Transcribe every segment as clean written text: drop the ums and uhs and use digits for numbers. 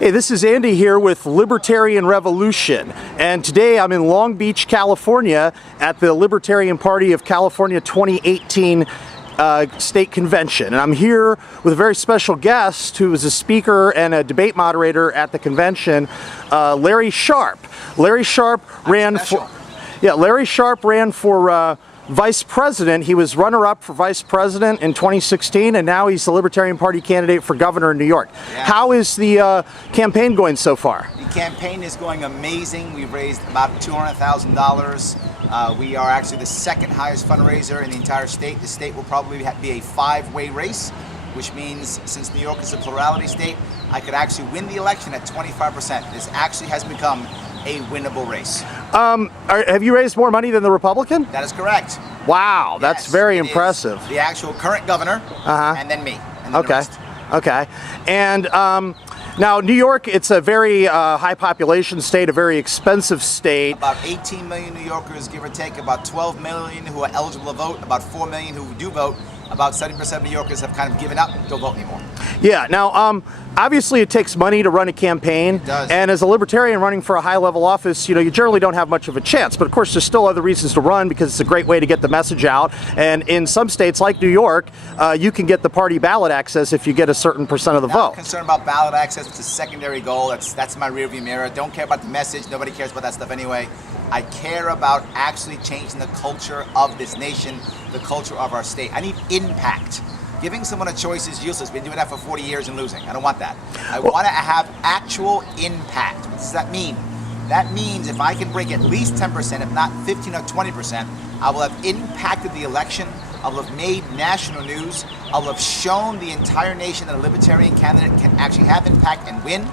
Hey, this is Andy here with Libertarian Revolution, and today I'm in Long Beach, California at the Libertarian Party of California 2018 State Convention. And I'm here with a very special guest who is a speaker and a debate moderator at the convention, Larry Sharpe. Larry Sharpe ran for... Yeah, Larry Sharpe ran for Vice President. He was runner-up for Vice President in 2016, and now he's the Libertarian Party candidate for governor in New York. Yeah. How is the campaign going so far? The campaign is going amazing. We've raised about $200,000. We are actually the second highest fundraiser in the entire state. The state will probably be a five-way race, which means since New York is a plurality state, I could actually win the election at 25%. This actually has become a winnable race. Have you raised more money than the Republican? That is correct. Wow, that's very impressive. The actual current governor, and then me. And then okay. Okay. And now New York, it's a very high population state, a very expensive state. About 18 million New Yorkers, give or take, about 12 million who are eligible to vote, about 4 million who do vote. About 70% of New Yorkers have kind of given up and don't vote anymore. Yeah, now obviously it takes money to run a campaign. It does. And as a libertarian running for a high-level office, you know, you generally don't have much of a chance. But of course, there's still other reasons to run because it's a great way to get the message out. And in some states like New York, you can get the party ballot access if you get a certain percent of the vote. I'm concerned about ballot access. It's a secondary goal. That's my rearview mirror. Don't care about the message. Nobody cares about that stuff anyway. I care about actually changing the culture of this nation, the culture of our state. I need impact. Giving someone a choice is useless. We've been doing that for 40 years and losing. I don't want that. I want to have actual impact. What does that mean? That means if I can break at least 10%, if not 15 or 20%, I will have impacted the election. I will have made national news. I will have shown the entire nation that a libertarian candidate can actually have impact and win.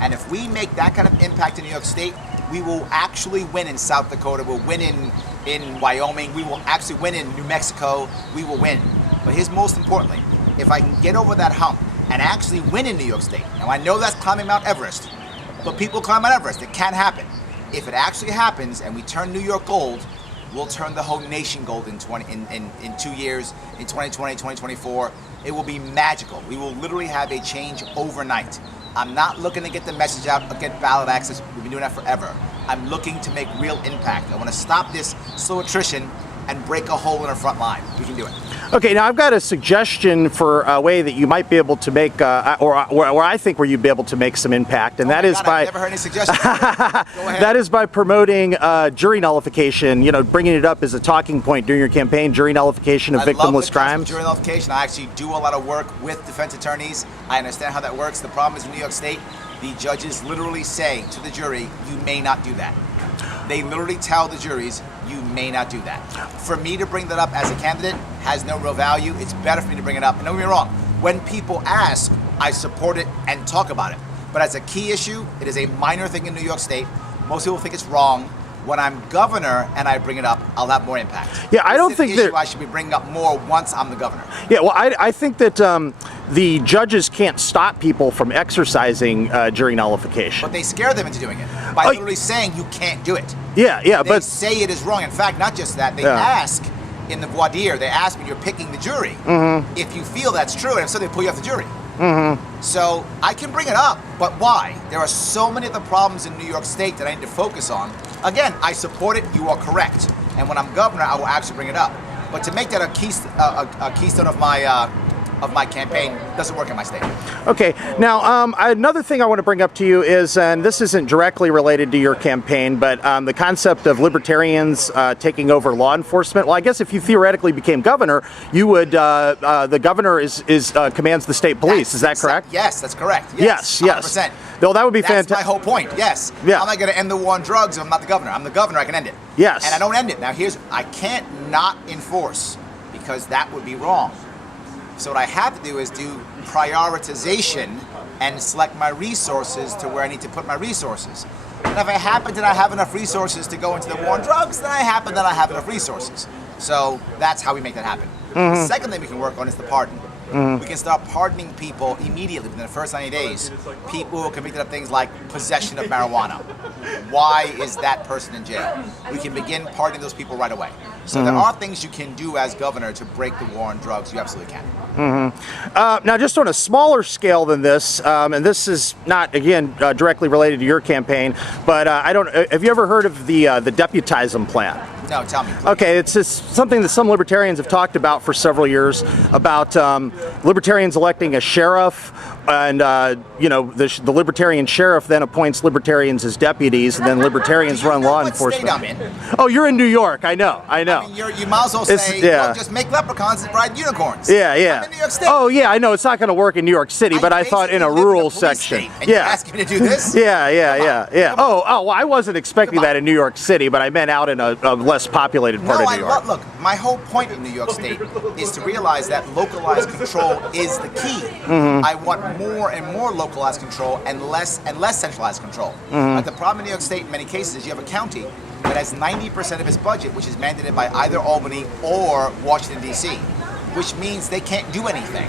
And if we make that kind of impact in New York State, we will actually win in South Dakota. We'll win in Wyoming. We will actually win in New Mexico. We will win. But here's most importantly, if I can get over that hump and actually win in New York State. Now I know that's climbing Mount Everest, but people climb Mount Everest. It can happen. If it actually happens and we turn New York gold, we'll turn the whole nation gold in 2 years, in 2020, 2024. It will be magical. We will literally have a change overnight. I'm not looking to get the message out or get ballot access. We've been doing that forever. I'm looking to make real impact. I want to stop this slow attrition and break a hole in our front line. We can do it. Okay, now I've got a suggestion for a way that you might be able to make, or I think where you'd be able to make some impact, and that is by... I've never heard any suggestions. Go ahead. That is by promoting jury nullification, you know, bringing it up as a talking point during your campaign, jury nullification of victimless crimes. Jury nullification. I actually do a lot of work with defense attorneys. I understand how that works. The problem is in New York State, the judges literally say to the jury, you may not do that. They literally tell the juries, you may not do that. For me to bring that up as a candidate has no real value. It's better for me to bring it up. And don't get me wrong, when people ask, I support it and talk about it. But as a key issue, it is a minor thing in New York State. Most people think it's wrong. When I'm governor and I bring it up, I'll have more impact. Yeah, I don't think that I should be bringing up more once I'm the governor. Yeah, well, I think that the judges can't stop people from exercising jury nullification. But they scare them into doing it by literally saying you can't do it. Yeah, they say it is wrong. In fact, not just that, they ask in the voir dire, they ask when you're picking the jury if you feel that's true, and if so, they pull you off the jury. So I can bring it up, but why? There are so many of the problems in New York State that I need to focus on. Again, I support it, you are correct. And when I'm governor, I will actually bring it up. But to make that a keystone of my campaign doesn't work in my state. Okay, now another thing I want to bring up to you is, and this isn't directly related to your campaign, but the concept of libertarians taking over law enforcement. Well, I guess if you theoretically became governor, you would, the governor commands the state police, is that correct? Yes, that's correct. Yes, 100%. Well, that would be fantastic. That's my whole point, yes. Yeah. How am I going to end the war on drugs if I'm not the governor? I'm the governor, I can end it. Yes. And I don't end it. Now I can't not enforce because that would be wrong. So what I have to do is do prioritization and select my resources to where I need to put my resources. And if I happen to not have enough resources to go into the war on drugs, then I happen that I have enough resources. So that's how we make that happen. The second thing we can work on is the pardon. We can start pardoning people immediately within the first 90 days. People who are convicted of things like possession of marijuana. Why is that person in jail? We can begin pardoning those people right away. So there are things you can do as governor to break the war on drugs. You absolutely can. Now, just on a smaller scale than this, and this is not, again, directly related to your campaign, but I don't. Have you ever heard of the deputism plan? No, tell me, please. Okay, it's just something that some libertarians have talked about for several years, about libertarians electing a sheriff, and the libertarian sheriff then appoints libertarians as deputies, and then libertarians run law enforcement. What state I'm in? Oh, you're in New York. I know. I mean, you might as well say, look, just make leprechauns and ride unicorns. Yeah. I'm in New York State. Oh, yeah, I know it's not going to work in New York City, but I thought in a rural section. And you ask me to do this? Yeah. Oh, well, I wasn't expecting that in New York City, but I meant out in a less populated part of New York. Look, my whole point in New York State is to realize that localized control is the key. I want more and more localized control and less centralized control. But the problem in New York State in many cases is you have a county that has 90% of its budget, which is mandated by either Albany or Washington, D.C., which means they can't do anything.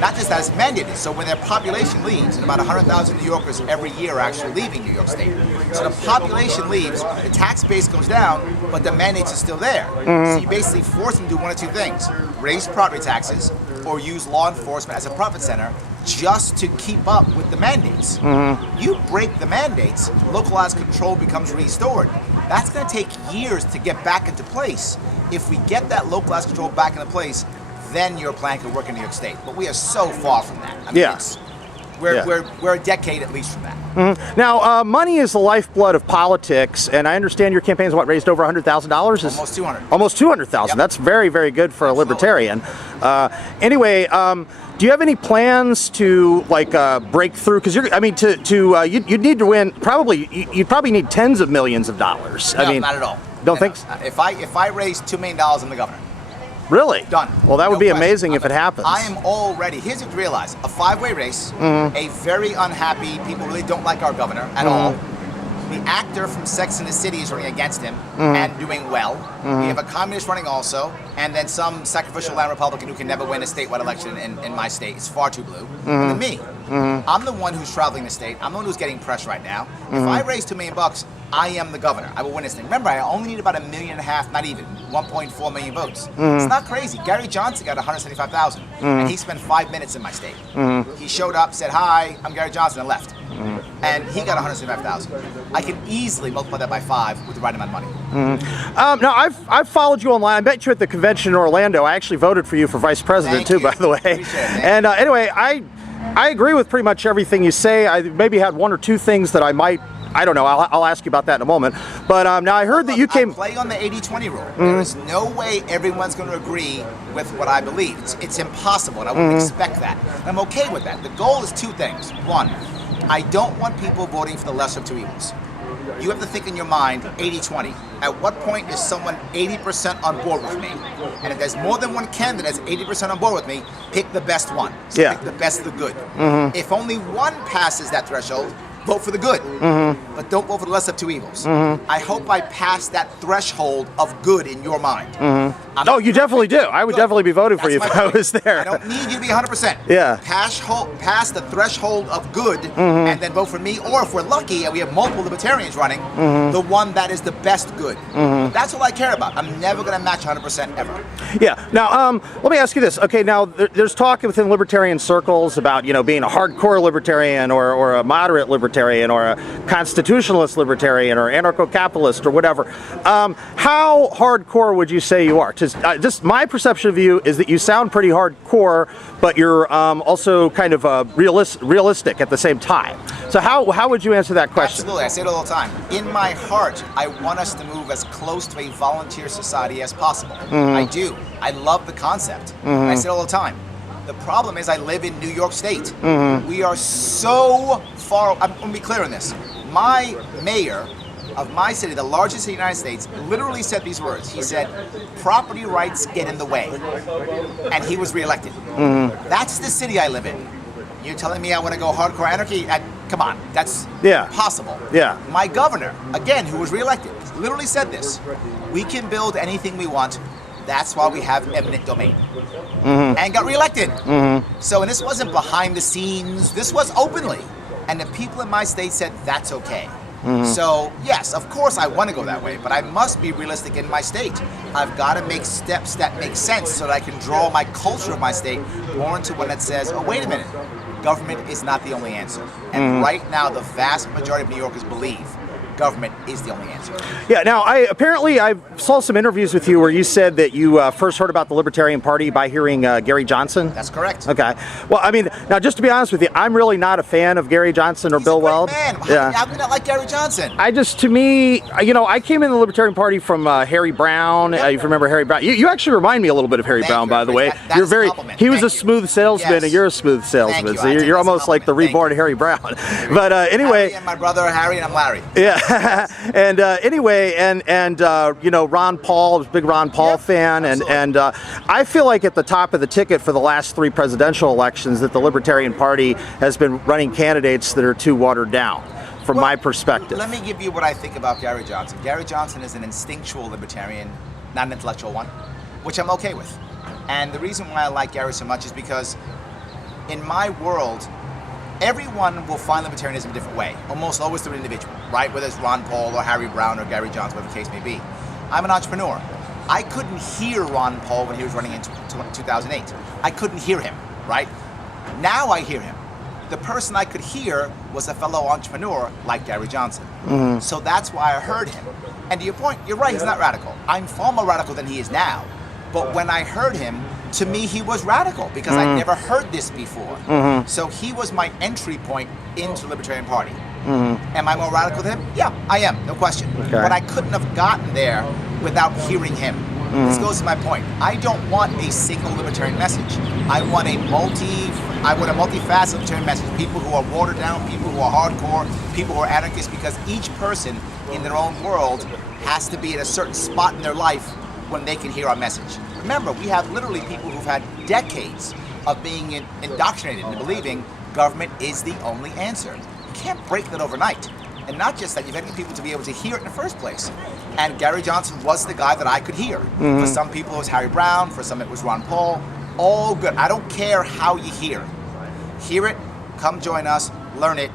Not just that, it's mandated. So when their population leaves, and about 100,000 New Yorkers every year are actually leaving New York State. So the population leaves, the tax base goes down, but the mandates are still there. So you basically force them to do one of two things: raise property taxes or use law enforcement as a profit center just to keep up with the mandates. You break the mandates, localized control becomes restored. That's going to take years to get back into place. If we get that localized control back into place, then your plan could work in New York State. But we are so far from that. I mean, we're a decade at least from that. Now, money is the lifeblood of politics, and I understand your campaign's raised over $100,000? Almost 200. Almost 200,000. Yep. That's very, very good for a libertarian. Anyway, do you have any plans to break through? Because you'd need to win. You'd probably need tens of millions of dollars. No, not at all. Don't think so? If I raise $2 million, I'm the governor. Really? Done. Well, that would be amazing if it happens. I am already, here's what you realize, a five-way race, a very unhappy, people really don't like our governor at all. The actor from Sex and the City is running against him and doing well. We have a communist running also, and then some sacrificial land Republican who can never win a statewide election in my state. It's far too blue. And then me. I'm the one who's traveling the state. I'm the one who's getting press right now. If I raise $2 million, I am the governor. I will win this thing. Remember, I only need about 1.5 million, not even 1.4 million votes. It's not crazy. Gary Johnson got 175,000, and he spent 5 minutes in my state. He showed up, said, "Hi, I'm Gary Johnson," and left. And he got 175,000. I can easily multiply that by 5 with the right amount of money. Now, I've folled you online. I met you at the convention in Orlando. I actually voted for you for vice president too, by the way. Appreciate it, and anyway, I agree with pretty much everything you say. I maybe had one or two things that I don't know. I'll ask you about that in a moment. But now I heard that you came. I play on the 80-20 rule. There is no way everyone's going to agree with what I believe. It's impossible, and I wouldn't expect that. And I'm okay with that. The goal is two things. One, I don't want people voting for the lesser of two evils. You have to think in your mind 80-20. At what point is someone 80% on board with me? And if there's more than one candidate that's 80% on board with me, pick the best one. So pick the best of the good. If only one passes that threshold, vote for the good, but don't vote for the lesser of two evils. I hope I pass that threshold of good in your mind. Oh, you definitely do. I would definitely be voting for you if I was there. I don't need you to be 100%. Yeah. Pass the threshold of good, and then vote for me, or if we're lucky and we have multiple libertarians running, the one that is the best good. That's all I care about. I'm never going to match 100% ever. Yeah. Now, let me ask you this. Okay, now there's talk within libertarian circles about, being a hardcore libertarian or a moderate libertarian or a constitutionalist libertarian or anarcho-capitalist or whatever. How hardcore would you say you are? Just my perception of you is that you sound pretty hardcore, but you're also kind of realistic at the same time. So how would you answer that question? Absolutely. I say it all the time. In my heart, I want us to move as close to a volunteer society as possible. I do. I love the concept. I say it all the time. The problem is I live in New York State. We are so far. I'm going to be clear on this. My mayor of my city, the largest in the United States, literally said these words. He said, "Property rights get in the way." And he was reelected. That's the city I live in. You're telling me I want to go hardcore anarchy? Come on, that's impossible. Yeah. My governor, again, who was reelected, literally said this. We can build anything we want. That's why we have eminent domain. And got reelected. So, and this wasn't behind the scenes. This was openly. And the people in my state said, that's okay. So yes, of course I want to go that way, but I must be realistic in my state. I've got to make steps that make sense so that I can draw my culture of my state more into one that says, oh, wait a minute, government is not the only answer. And right now, the vast majority of New Yorkers believe government is the only answer. Yeah, now I saw some interviews with you where you said that you first heard about the Libertarian Party by hearing Gary Johnson. That's correct. Okay. Well, I mean, now just to be honest with you, I'm really not a fan of Gary Johnson or He's Bill a great Weld. man. Yeah. How can you not like Gary Johnson? To me, I came in the Libertarian Party from Harry Brown. Yep. If you remember Harry Brown, you actually remind me a little bit of Harry Brown, by the way. That You're is a very. compliment. He was Thank a you. smooth salesman, Yes. and you're a smooth salesman. Thank you. So I take you're that as a almost like the compliment. reborn Harry Brown. But anyway. Harry and my brother Harry and I'm Larry. Yeah, and anyway, and Ron Paul, was a big Ron Paul fan, and I feel like at the top of the ticket for the last 3 presidential elections that the Libertarian Party has been running candidates that are too watered down, from my perspective. Let me give you what I think about Gary Johnson. Gary Johnson is an instinctual libertarian, not an intellectual one, which I'm okay with. And the reason why I like Gary so much is because in my world, everyone will find libertarianism a different way, almost always through an individual, right? Whether it's Ron Paul or Harry Brown or Gary Johnson, whatever the case may be. I'm an entrepreneur. I couldn't hear Ron Paul when he was running in 2008. I couldn't hear him, right? Now I hear him. The person I could hear was a fellow entrepreneur like Gary Johnson. So that's why I heard him. And to your point, you're right, he's not radical. I'm far more radical than he is now. But when I heard him, to me, he was radical because I'd never heard this before. So he was my entry point into the Libertarian Party. Am I more radical than him? Yeah, I am, no question. Okay. But I couldn't have gotten there without hearing him. This goes to my point. I don't want a single libertarian message. I want a multifaceted libertarian message. People who are watered down, people who are hardcore, people who are anarchists, because each person in their own world has to be at a certain spot in their life when they can hear our message. Remember, we have literally people who've had decades of being indoctrinated into believing government is the only answer. You can't break that overnight. And not just that, you've got to get people to be able to hear it in the first place. And Gary Johnson was the guy that I could hear. For some people it was Harry Brown, for some it was Ron Paul. All good. I don't care how you hear. Hear it, come join us, learn it,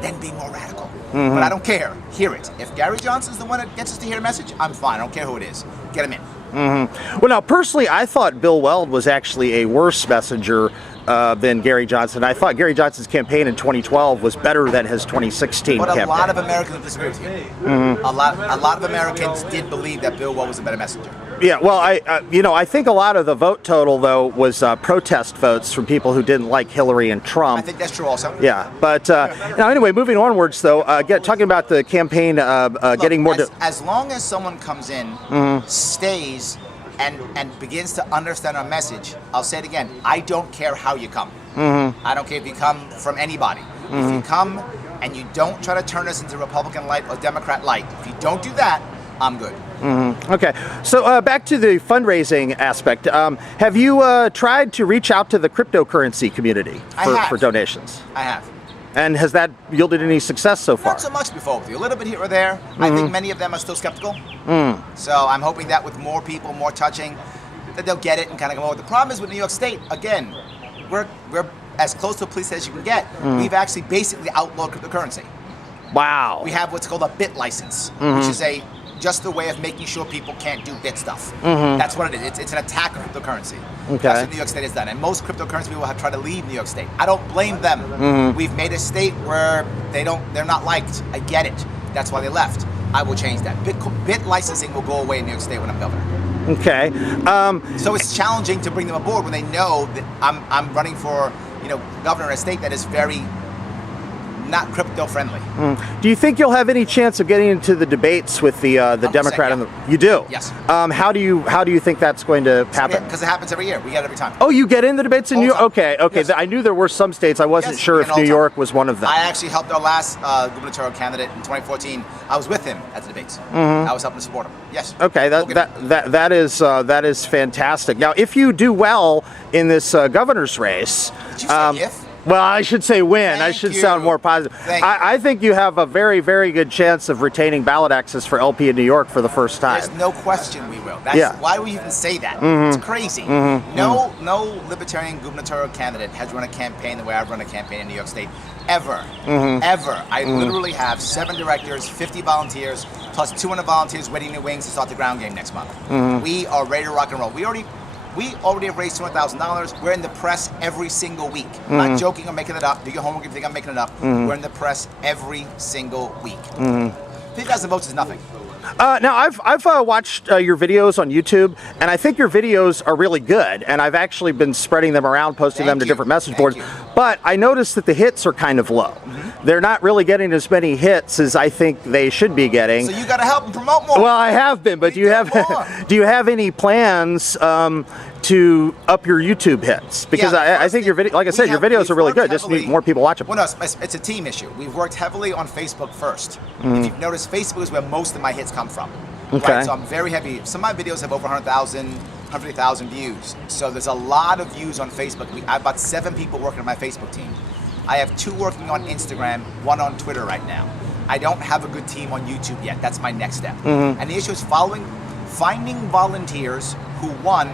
then be more radical. But I don't care. Hear it. If Gary Johnson's the one that gets us to hear a message, I'm fine. I don't care who it is. Get him in. Well, now, personally, I thought Bill Weld was actually a worse messenger than Gary Johnson. I thought Gary Johnson's campaign in 2012 was better than his 2016 But campaign. a lot of Americans disagree with you. A lot of Americans did believe that Bill Weld was a better messenger. Yeah, well, I think a lot of the vote total, though, was protest votes from people who didn't like Hillary and Trump. I think that's true also. Yeah, but now anyway, moving onwards, though, talking about the campaign, getting more. As long as someone comes in, stays, and begins to understand our message, I'll say it again. I don't care how you come. I don't care if you come from anybody. If you come and you don't try to turn us into Republican light or Democrat light, if you don't do that, I'm good. Okay, so back to the fundraising aspect. Have you tried to reach out to the cryptocurrency community for donations? I have. And has that yielded any success so far? Not so much before with you. A little bit here or there. I think many of them are still skeptical. So I'm hoping that with more people, more touching, that they'll get it and kind of come over. The problem is with New York State, again, we're as close to a police as you can get. We've actually basically outlawed cryptocurrency. Wow. We have what's called a bit license, which is just a way of making sure people can't do bit stuff. That's what it is. It's an attack on cryptocurrency. Okay. That's what New York State has done. And most cryptocurrency people have tried to leave New York State. I don't blame them. We've made a state where they're not liked. I get it. That's why they left. I will change that. Bit licensing will go away in New York State when I'm governor. Okay. So it's challenging to bring them aboard when they know that I'm running for governor in a state that is very not crypto friendly. Do you think you'll have any chance of getting into the debates with the Democrat? Yeah. You do? Yes. How do you think that's going to happen? Because it happens every year. We get it every time. Oh, you get in the debates in New York? Okay. Yes. I knew there were some states. I wasn't sure if New York was one of them. I actually helped our last gubernatorial candidate in 2014. I was with him at the debates. I was helping to support him. Yes. Okay, that is fantastic. Now, if you do well in this governor's race, Did you say if? Well, I should say win. I should sound more positive. I think you have a very, very good chance of retaining ballot access for LP in New York for the first time. There's no question we will. That's why would you even say that? It's crazy. No Libertarian gubernatorial candidate has run a campaign the way I've run a campaign in New York State. Ever. I literally have 7 directors, 50 volunteers, plus 200 volunteers waiting in the wings to start the ground game next month. We are ready to rock and roll. We already have raised $200,000. We're in the press every single week. I'm not joking, I'm making it up. Do your homework if you think I'm making it up. We're in the press every single week. 50,000 votes is nothing. Now, I've watched your videos on YouTube, and I think your videos are really good, and I've actually been spreading them around, posting them to different message boards, but I noticed that the hits are kind of low. They're not really getting as many hits as I think they should be getting. So you got to help them promote more. Well, I have been, but do you have any plans to up your YouTube hits? Because I think your video, like I said, your videos are really good. Just need more people watch them. Well, no, it's a team issue. We've worked heavily on Facebook first. If you've noticed, Facebook is where most of my hits come from. Okay. Right? So I'm very heavy. Some of my videos have over 100,000, 150,000 views. So there's a lot of views on Facebook. I have about 7 people working on my Facebook team. I have 2 working on Instagram, 1 on Twitter right now. I don't have a good team on YouTube yet. That's my next step. And the issue is finding volunteers who, 1,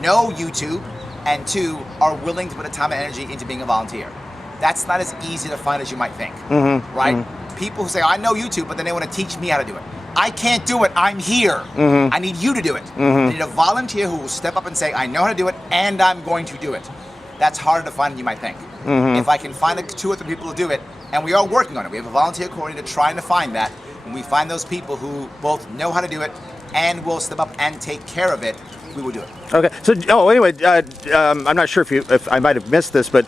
know YouTube, and 2, are willing to put the time and energy into being a volunteer. That's not as easy to find as you might think, right? People who say, I know YouTube, but then they want to teach me how to do it. I can't do it, I'm here. I need you to do it. I need a volunteer who will step up and say, I know how to do it, and I'm going to do it. That's harder to find than you might think. If I can find 2 or 3 people to do it, and we are working on it. We have a volunteer coordinator trying to find that. When we find those people who both know how to do it and will step up and take care of it, we will do it. Okay. So, anyway, I'm not sure if I might have missed this, but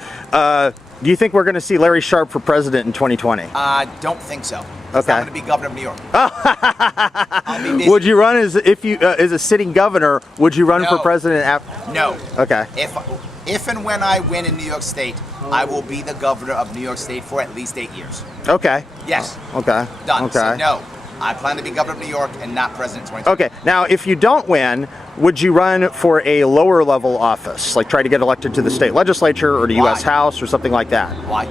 do you think we're going to see Larry Sharpe for president in 2020? I don't think so. I'm going to be governor of New York. I'll be busy. Would you run as a sitting governor? Would you run for president after? No. Okay. If and when I win in New York State, I will be the governor of New York State for at least 8 years. Okay. Yes. Okay. Done. Okay. So no, I plan to be governor of New York and not president in 2020. Okay. Now, if you don't win, would you run for a lower level office, like try to get elected to the state legislature or the U.S. House or something like that? Why?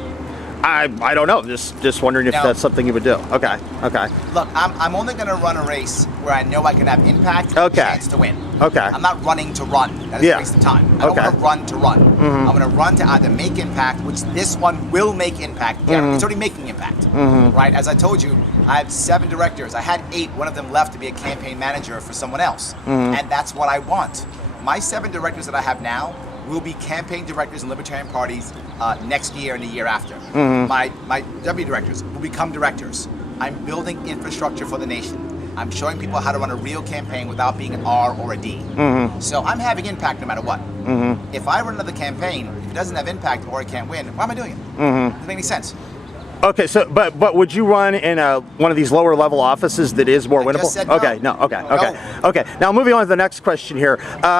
I don't know. Just wondering if that's something you would do. Okay. Okay. Look, I'm only going to run a race where I know I can have impact and a chance to win. Okay. I'm not running to run. That is a waste of time. I don't want to run to run. I'm going to run to either make impact, which this one will make impact. It's already making impact. Right? As I told you, I have 7 directors. I had 8. One of them left to be a campaign manager for someone else. And that's what I want. My 7 directors that I have now will be campaign directors in Libertarian parties next year and the year after. My W directors will become directors. I'm building infrastructure for the nation. I'm showing people how to run a real campaign without being an R or a D. So I'm having impact no matter what. If I run another campaign, if it doesn't have impact or I can't win, why am I doing it? Doesn't make any sense. Okay, so but would you run in one of these lower level offices that is more winnable? I just said no. Okay, no, okay. Now moving on to the next question here.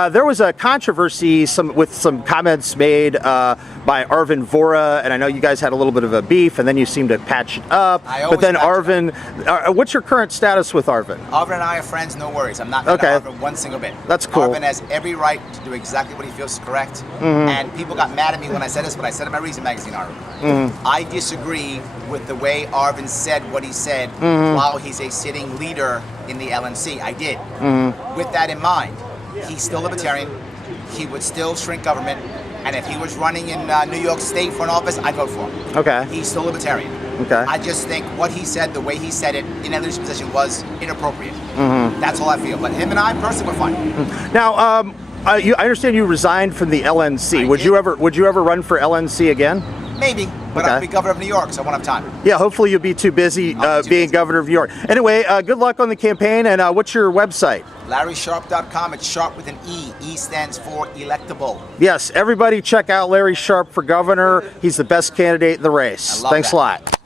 There was a controversy with some comments made by Arvin Vora, and I know you guys had a little bit of a beef, and then you seemed to patch it up. But then Arvin, what's your current status with Arvin? Arvin and I are friends, no worries. I'm not mad at Arvin one single bit. That's cool. Arvin has every right to do exactly what he feels is correct. And people got mad at me when I said this, but I said it in my Reason magazine article. I disagree with the way Arvin said what he said while he's a sitting leader in the LNC. I did. With that in mind, he's still libertarian. He would still shrink government. And if he was running in New York State for an office, I'd vote for him. Okay. He's still libertarian. Okay. I just think what he said, the way he said it in that leadership position was inappropriate. That's all I feel. But him and I personally were fine. Now, I understand you resigned from the LNC. Would you ever run for LNC again? Maybe, but I'll be governor of New York, so I won't have time. Yeah, hopefully you'll be too busy being governor of New York. Anyway, good luck on the campaign, and what's your website? LarrySharpe.com. It's Sharpe with an E. E stands for electable. Yes, everybody check out Larry Sharpe for governor. He's the best candidate in the race. Thanks a lot.